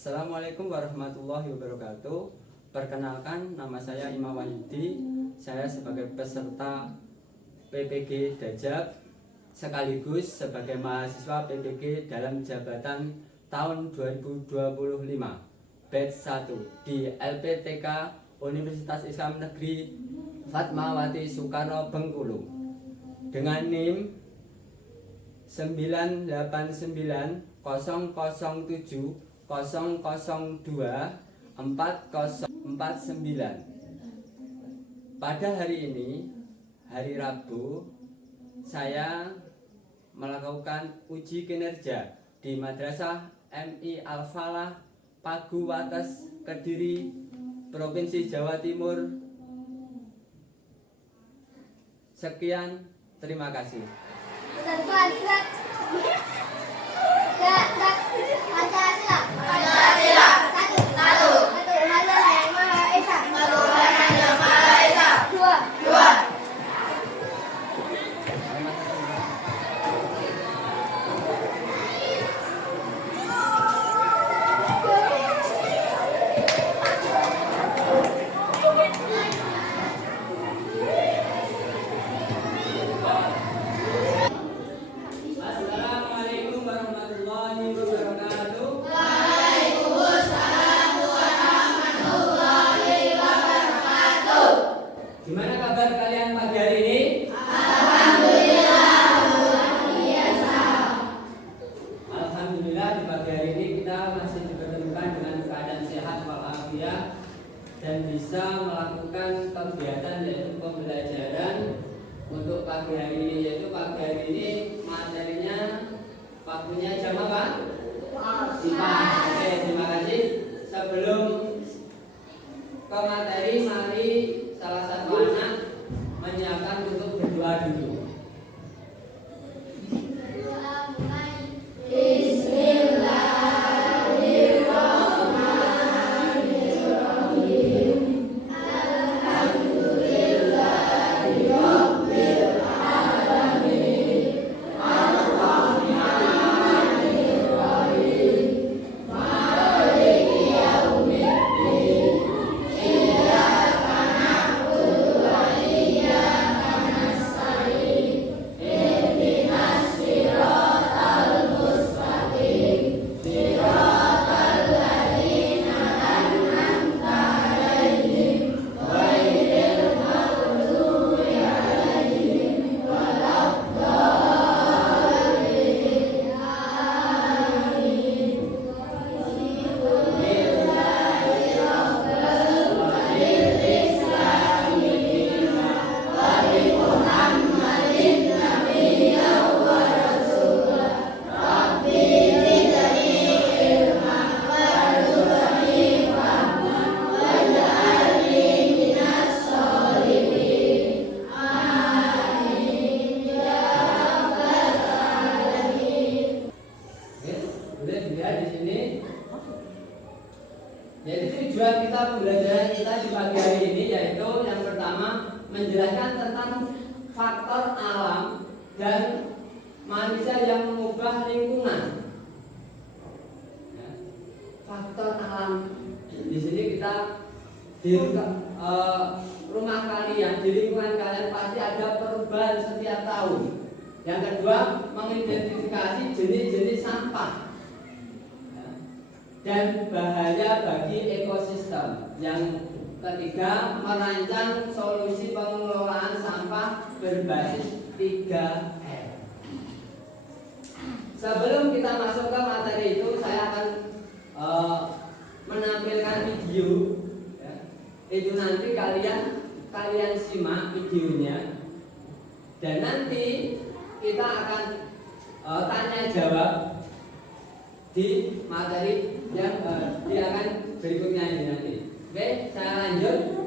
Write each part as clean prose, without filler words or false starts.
Assalamualaikum warahmatullahi wabarakatuh. Perkenalkan, nama saya Imam Wahyudi. Saya sebagai peserta PPG Dajab sekaligus sebagai mahasiswa PPG dalam jabatan tahun 2025 batch 1 di LPTK Universitas Islam Negeri Fatmawati Soekarno Bengkulu dengan NIM 9890007 002 4049. Pada hari ini, hari Rabu, saya melakukan uji kinerja di Madrasah MI Al-Falah Pagu Wates Kediri, Provinsi Jawa Timur. Sekian, terima kasih. Gimana kabar kalian pagi hari ini? Alhamdulillah, luar biasa. Alhamdulillah, di pagi hari ini kita masih dipertemukan dengan keadaan sehat walafiat dan bisa melakukan kegiatan yaitu pembelajaran untuk pagi hari ini, yaitu pagi hari ini materinya waktunya jam apa? IPA. Oke, terima kasih. Sebelum ke materi, mari salah satu anak menyiapkan untuk berdoa dulu. Jadi tujuan kita pembelajaran kita di pagi hari ini yaitu yang pertama menjelaskan tentang faktor alam dan manusia yang mengubah lingkungan. Faktor alam di sini kita di rumah kalian, di lingkungan kalian pasti ada perubahan setiap tahun. Yang kedua, mengidentifikasi jenis-jenis sampah dan bahaya bagi ekosistem. Yang ketiga, merancang solusi pengelolaan sampah berbasis 3R. Sebelum kita masuk ke materi itu, saya akan menampilkan video. Itu nanti kalian simak videonya, dan nanti kita akan tanya jawab di materi yang dia akan berikutnya ini nanti. Oke, saya lanjut.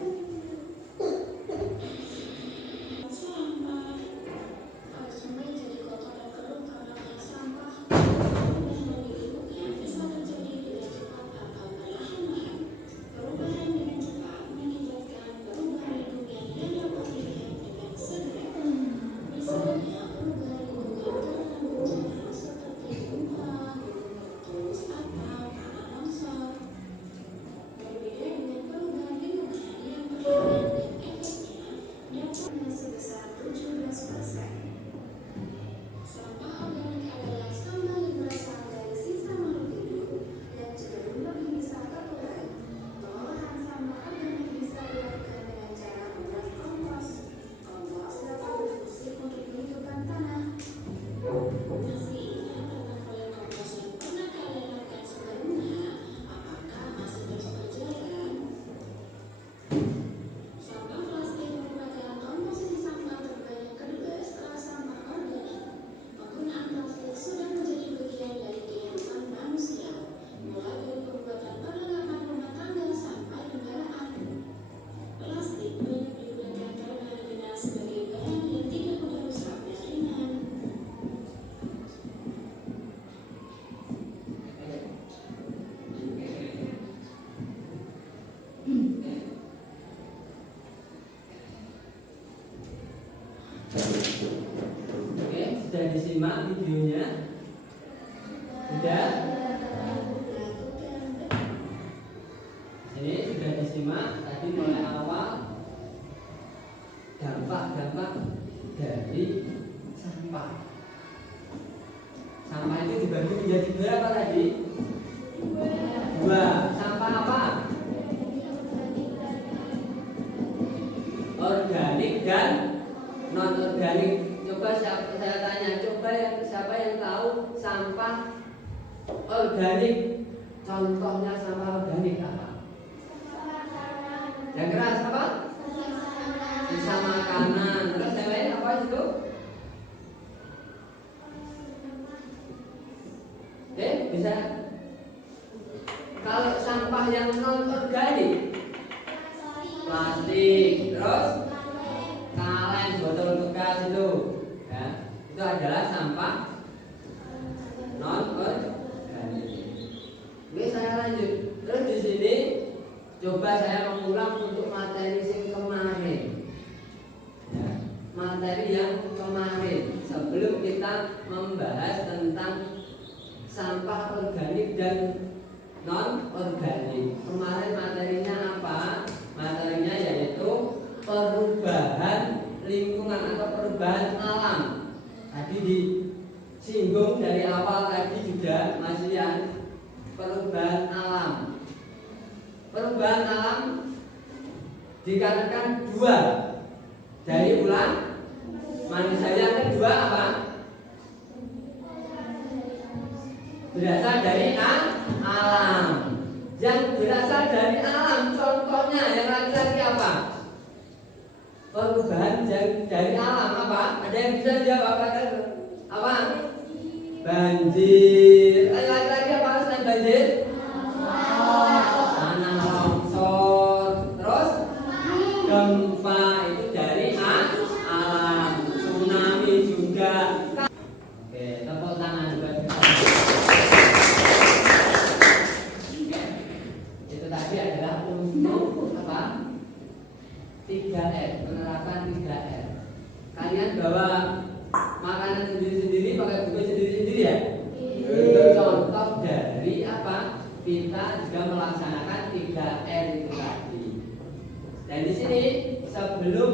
Oke, sudah disimak videonya? Sudah? Ini sudah disimak tadi mulai awal dampak-dampak dari sampah. Sampah itu dibagi menjadi berapa tadi? Dua. Sampah apa? Organik dan non organik. Coba saya tanya, siapa yang tahu sampah organik? Contohnya sampah organik apa? Yang keras apa? Sisa makanan. Terus yang lain apa itu? Bisa. Kalau sampah yang non organik, plastik, terus kaleng, botol bekas itu, ya, itu adalah sampah non organik. Oke, saya lanjut. Terus di sini coba saya mengulang untuk materi yang kemarin, ya, materi yang kemarin sebelum kita membahas tentang sampah organik dan non organik. Kemarin materinya apa? Materinya yaitu perubahan lingkungan atau perubahan alam. Tadi disinggung dari awal tadi juga masih yang perubahan alam. Perubahan alam dikatakan dua. Dari ulang manusia yang kedua apa? Berasal dari alam. Yang berasal dari alam, contohnya yang laki-laki apa? Perubahan dari alam apa? Ada yang bisa jawab apa? Banjir. Laki-laki apa selain banjir? Tanah longsor. Terus gempa itu dari alam. Tsunami juga. Oke, tepuk tangan buat kita. Itu tadi adalah untuk apa? 3R, penerapan 3R. Kalian bawa makanan sendiri-sendiri, pakai buku sendiri-sendiri ya? Itu contoh dari apa? Kita juga melaksanakan 3R itu tadi. Dan di sini sebelum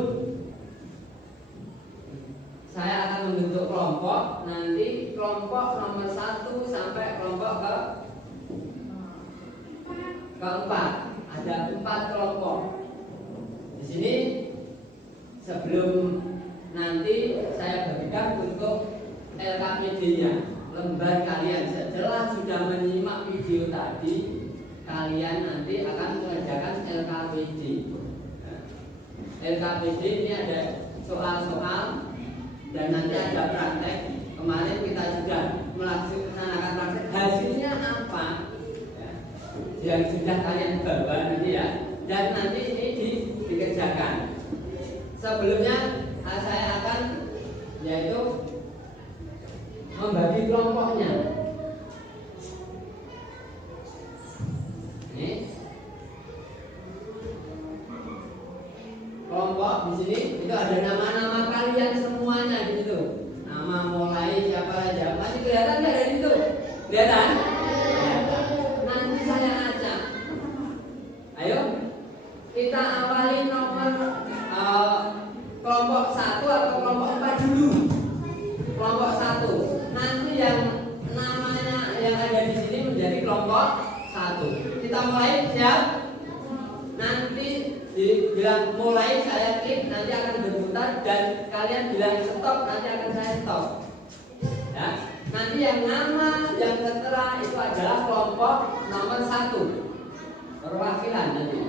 saya akan membentuk kelompok, nanti kelompok nomor 1 sampai kelompok keempat. Ada 4 kelompok. Di sini sebelum nanti saya berikan untuk LKPD-nya, lembar kalian setelah sudah menyimak video tadi, kalian nanti akan mengerjakan LKPD. LKPD ini ada soal-soal dan nanti ada praktek. Kemarin kita sudah melaksanakan praktek. Hasilnya apa? Yang sudah kalian bawa nanti ya. Dan nanti ini dikerjakan. Sebelumnya saya akan yaitu membagi kelompoknya. Ini kelompok di sini itu ada nama-nama kalian semuanya di situ. Nama mulai siapa aja. Masih kelihatan nggak dari situ? Kelihatan? Nanti saya acak. Ayo kita awali nomor kelompok 1 atau kelompok 4 dulu. Kelompok 1. Nanti yang namanya yang ada di sini menjadi kelompok 1. Kita mulai, siap? Nanti dibilang mulai saya klik, nanti akan berputar dan kalian bilang stop, nanti akan saya stop. Ya. yang nama yang tertera itu adalah kelompok nomor 1. Perwakilan nanti.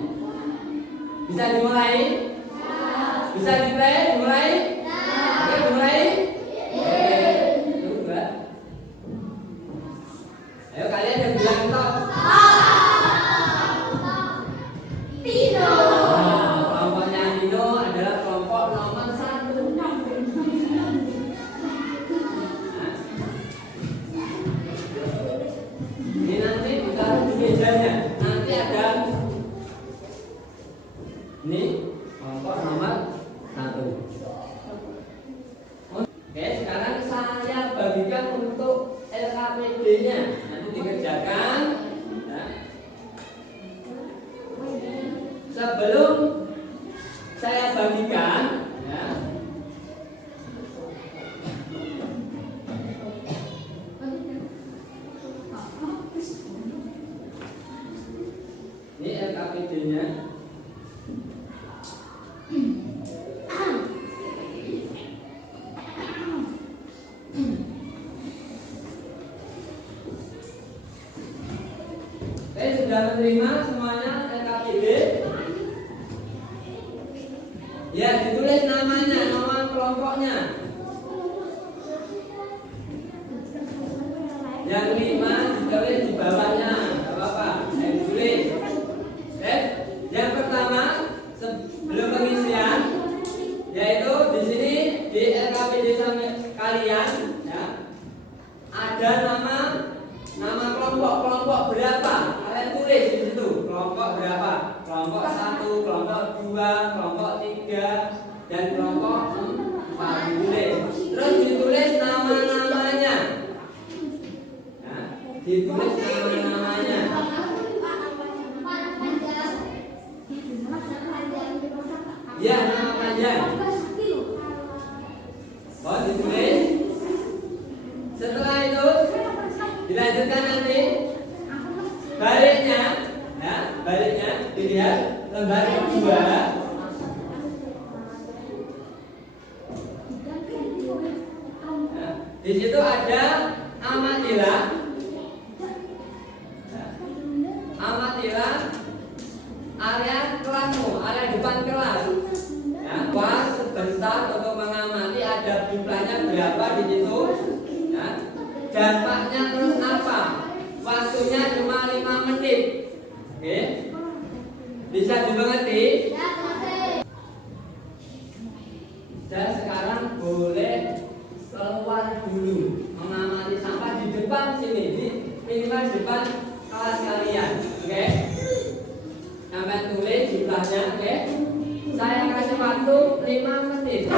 Bisa dimulai? Bisa dimulai? Oke, dimulai? Coba. Ayo kalian yang bilang stop. Tino. Kelompoknya Dino adalah kelompok nomor 1. Ini nanti ditaruh di mejanya. Nanti ada ini kelompok nomor 1. Oke, sekarang saya bagikan untuk LKPD-nya. Nanti dikerjakan. Ya. Sebelum saya bagikan, ya. Ini LKPD-nya. Sudah menerima semuanya LKPD? Ya, ditulis namanya, nama kelompoknya. Yang 5 ditulis di bawahnya, nggak apa-apa. Saya tulis. Yang pertama sebelum pengisian, yaitu di sini di LKPD sampai kalian, ya, ada nama kelompok berapa? Kalian tulis di situ kelompok berapa? Kelompok 1, kelompok 2, kelompok 3, dan kelompok 4 ditulis. Terus ditulis nama-namanya. Nah, ditulis nama-namanya. Ya, nama panjang. Oh, ditulis. Setelah itu dilanjutkan nanti baliknya, ya, baliknya dilihat lembar kedua. Ya, di situ ada amatilah, amatilah area kelasmu, area depan kelas. Ya, pas sebentar untuk mengamati ada jumlahnya berapa di situ. Ya, dampaknya terus apa? Waktunya cuma 5 menit. Oke? Bisa dimengerti? Dan sekarang boleh keluar dulu mengamati sampah di depan sini, di minimal di depan kelas kalian. Oke? Sampai tulis jumlahnya, oke? Saya kasih waktu 5 menit.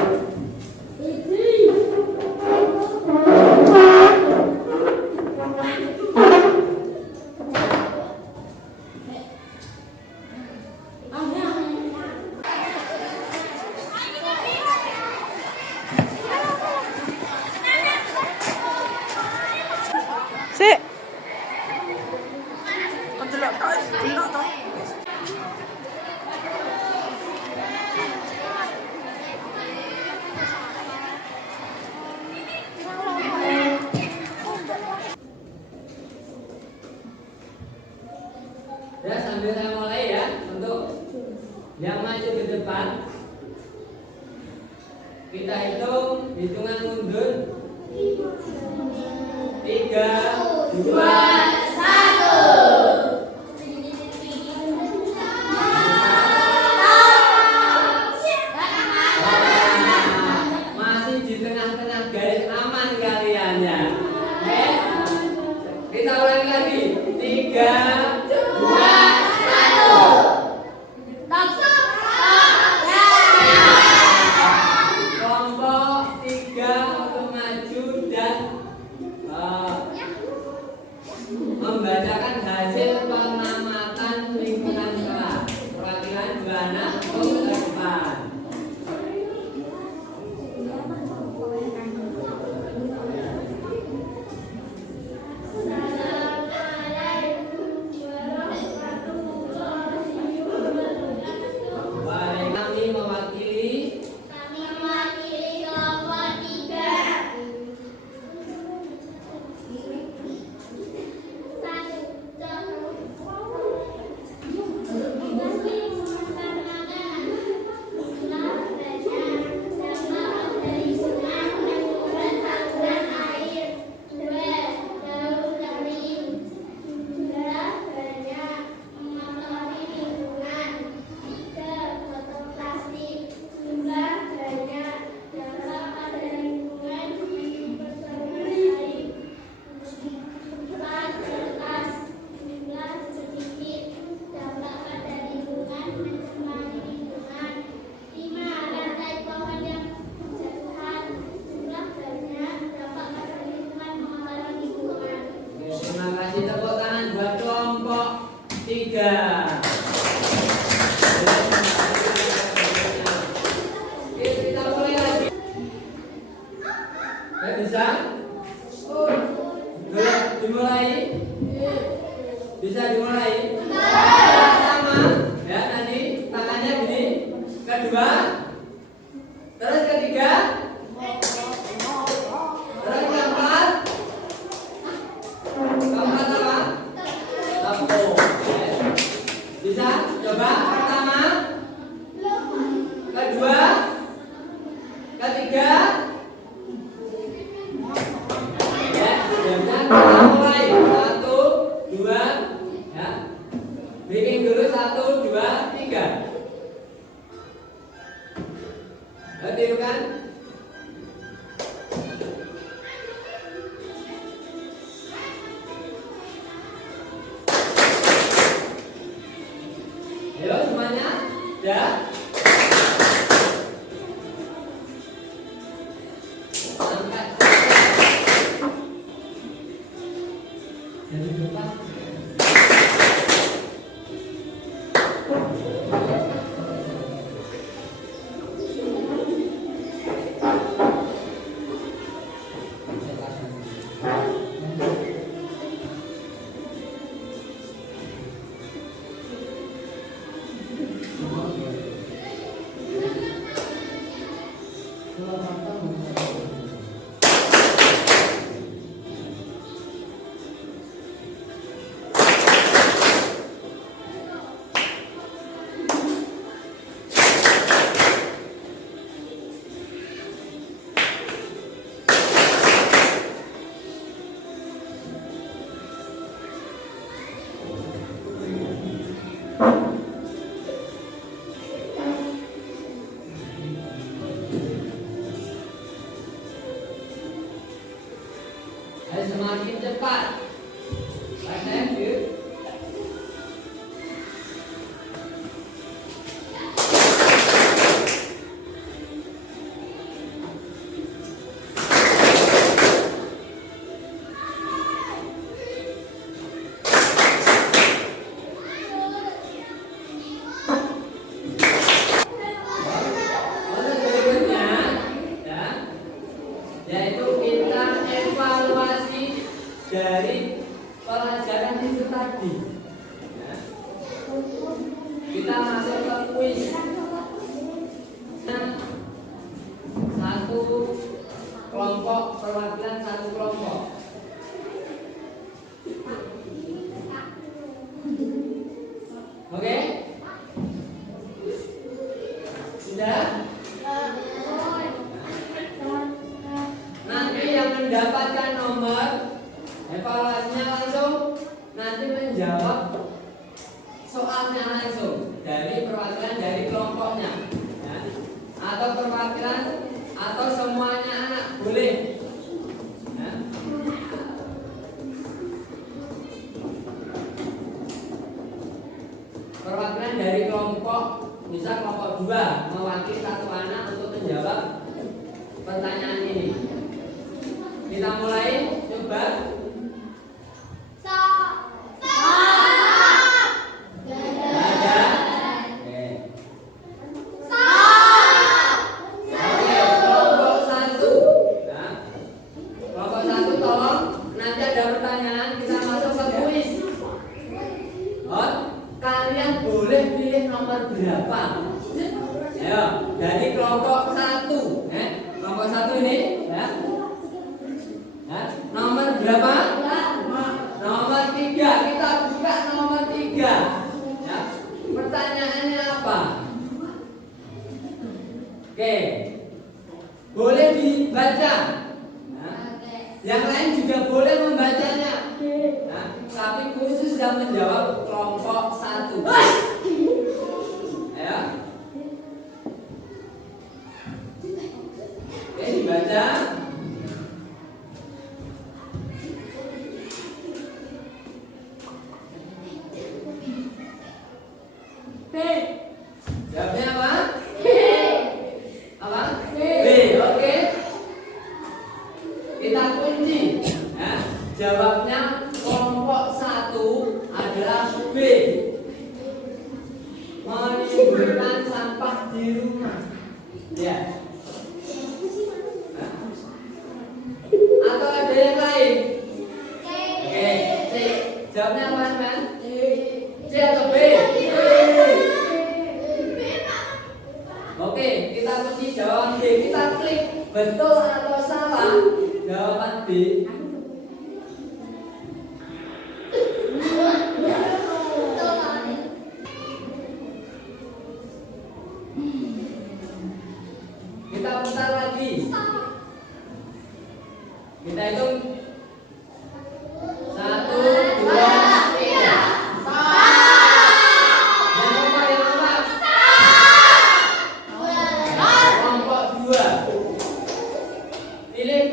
Sik. Kau delok tok, delok tok. Ya, sambil saya mulai ya, untuk yang maju ke depan. Kita hitung hitungan mundur. 3, 2, 1. masih di tengah-tengah garis aman kalian ya. Oke? Kita ulangi lagi. 3, 2, 1. Kelompok 3 untuk maju dan membacakan hasil pengamatan lingkungan kelas. Perwakilan 2 anak untuk ke depan. Baik, kami mewakili Kami mewakili kelompok 3. bisa? Boleh dimulai? Bisa dimulai? Pertama, ya nanti tangannya gini. Kedua, terus ketiga, terus keempat. Keempat apa? Tepuk. Bisa? Coba pertama, kedua, ketiga. Ya, jangan kita mulai 1, 2, ya. Bikin dulu 1, 2, 3. Tiru kan? Ayo semuanya, ya. Angkat. Jadi buka. Ayo semakin cepat. Pasang yuk. Untuk berikutnya, ya, yaitu kita evaluasi dari pelajaran itu tadi. Ya. Kita masuk ke kuis. Nah, satu kelompok perwakilan satu kelompok. Oke? Sudah? Nanti yang mendapatkan nomor evaluasinya langsung nanti menjawab soalnya langsung dari perwakilan dari kelompoknya, ya. Atau perwakilan atau semuanya anak boleh, ya. Perwakilan dari kelompok, misal kelompok 2 mewakili satu anak untuk menjawab pertanyaan ini. Kita mulai, coba. Ada. Oke. Oke, kelompok 1. Nah, kelompok 1 tolong nanti ada pertanyaan kita masuk ke kuis. Oh, kalian boleh pilih nomor berapa? Ayo, dari kelompok 1, kelompok 1 ini, ya. Nomor berapa? Nomor 3. Kita buka nomor 3. Ya. Pertanyaannya apa? Oke. Boleh dibaca. Yang lain juga boleh membacanya. Tapi khusus yang menjawab kelompok 1. Ayo. Oke, dibaca. Jawabnya apa? Apa? B. Oke. Kita kunci. Ya. Jawabnya kelompok 1 adalah B. Menimbulkan sampah di rumah. Ya. Jawabnya apa teman? C atau B? Oke, kita pergi jawaban B. Kita klik betul atau salah jawaban B. Kita putar lagi. Kita hitung 1, 2, 3. Yang keempat. Kelompok 2. Pilih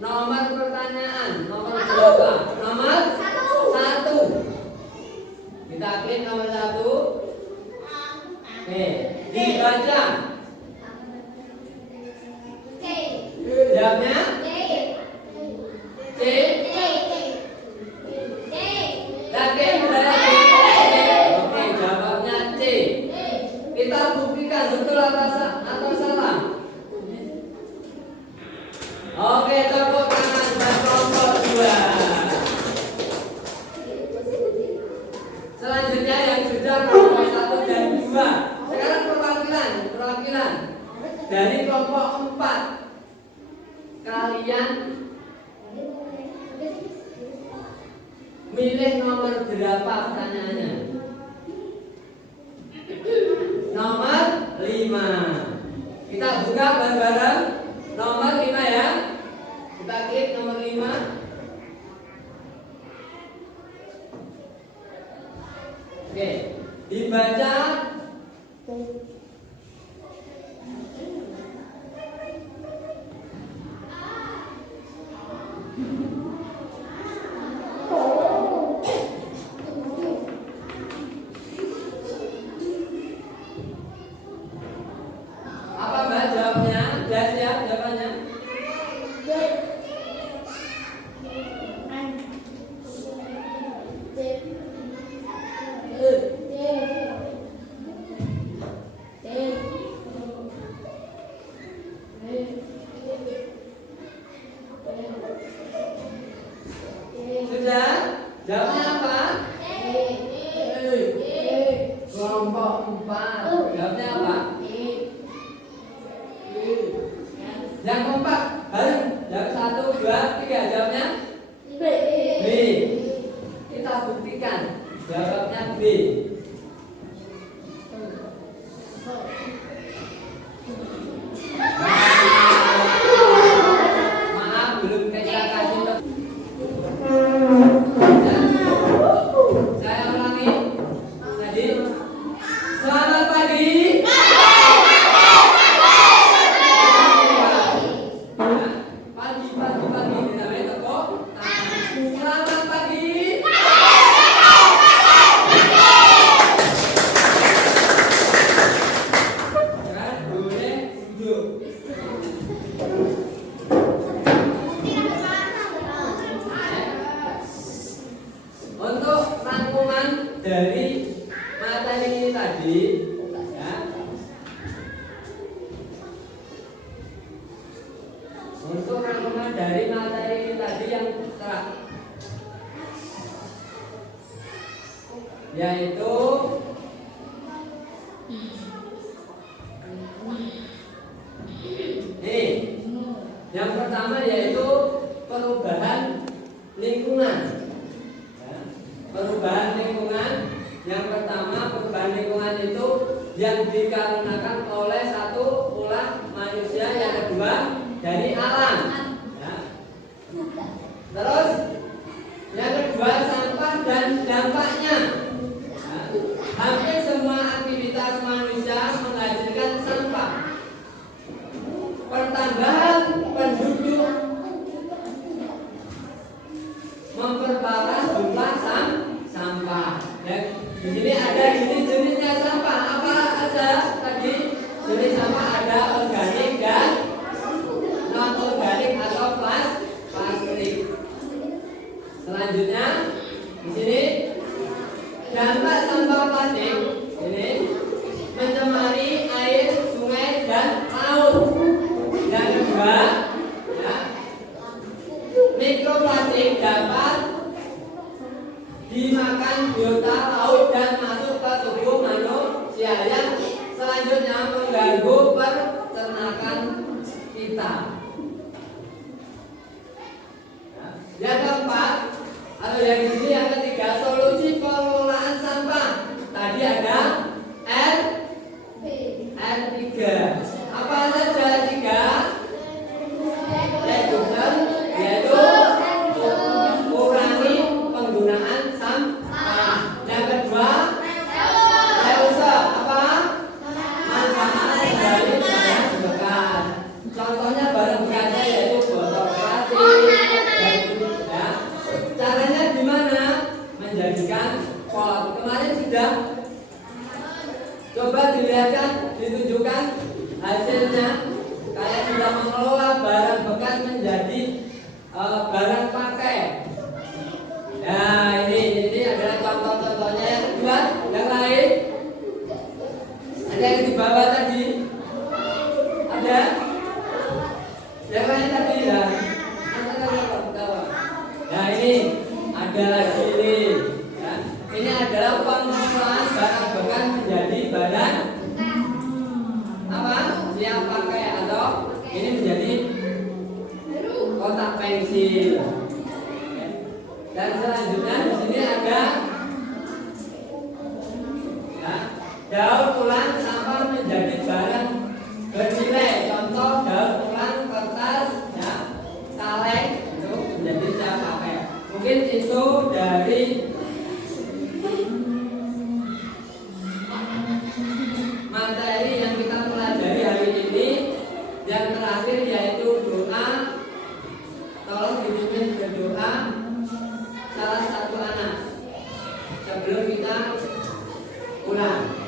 nomor pertanyaan. Nomor berapa? Nomor 1. Kita klik nomor 1. Oke, dibaca. Jawabnya C. Yakin? Udah yakin? Oke, jawabnya C. Kita buktikan betul atau salah. Oke, tepuk tangan buat kelompok 2. Selanjutnya yang sudah kelompok 1 dan 2. Sekarang perwakilan dari kelompok 4. Kalian milih nomor berapa pertanyaannya? Nomor 5. Kita buka bareng-bareng nomor 5 ya. Kita klik nomor 5. Oke, dibaca. Apa Mbak jawabnya? Sudah siap jawabannya? Sudah? Jawabnya apa? Kelompok 4. Jawabnya apa? Yang keempat, bareng. Jawab 1, 2, 3. Jawabnya B. Kita buktikan jawabnya B. Maaf, belum kita kasih saya ulangi. Tadi selamat pagi. Pagi dinamai tepuk tangan. Selamat pagi. Sekarang boleh duduk. Untuk rangkuman dari materi ini tadi, ya. Untuk rangkuman dari materi ini tadi yang yaitu yang pertama yaitu perubahan lingkungan. Ya, perubahan lingkungan. Yang pertama perubahan lingkungan itu yang dikarenakan oleh satu ulah manusia, yang kedua dari alam. Ya. Terus yang kedua sampah dan dampaknya. Ya. Hampir semua aktivitas manusia menghasilkan sampah. Pertambahan penduduk memperparah jumlah sampah. Ya, di sini ada jenis-jenisnya sampah. Apa aja tadi? Jenis sampah ada organik dan non organik atau plastik. Selanjutnya di sini dampak sampah plastik ini mencemari air, sungai dan laut. Yang kedua, ya, mikroplastik dapat dimakan biota laut dan masuk ke tubuh manusia yang selanjutnya mengganggu pencernaan kita. Yang keempat, atau yang di sini yang ketiga, solusi pengelolaan sampah. Tadi ada R3. Apa saja R3? Yaitu kurangi penggunaan sampah. Yang kedua, reuse. Apa? Manfaat dari barang bekas. Contohnya barang bekasnya yaitu botol plastik. Ya. Caranya gimana? Menjadikan pot. Kemarin sudah coba dilihatkan, ditunjukkan hasilnya. Kalian sudah mengelola barang bekas menjadi barang pakai. Nah, ini adalah contoh-contohnya. Yang kedua, yang lain. Ada yang di bawah tadi? Ada? Yang lain tadi ya? Nah, ini ada lagi ini. Ya. Ini adalah pengelolaan barang bekas menjadi barang apa? Siap pakai atau ini menjadi kotak pensil. Dan selanjutnya di sini ada ya, daur ulang sampah menjadi barang bernilai. Contoh daur ulang kertas, ya, kaleng itu menjadi siap pakai. Mungkin itu dari materi yang kita pelajari hari ini. Yang terakhir yaitu doa. Tolong dipimpin berdoa salah satu anak sebelum kita pulang.